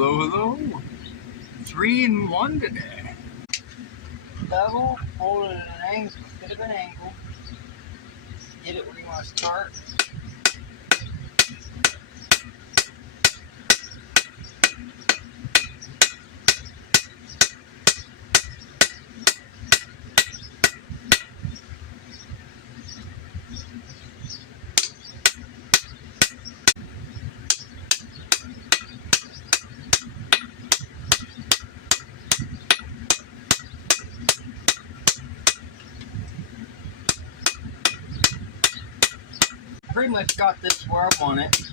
Hello, hello. 3 in 1 today. Bevel, hold it at an angle, bit of an angle. Get it where you want to start. Pretty much got this where I want it.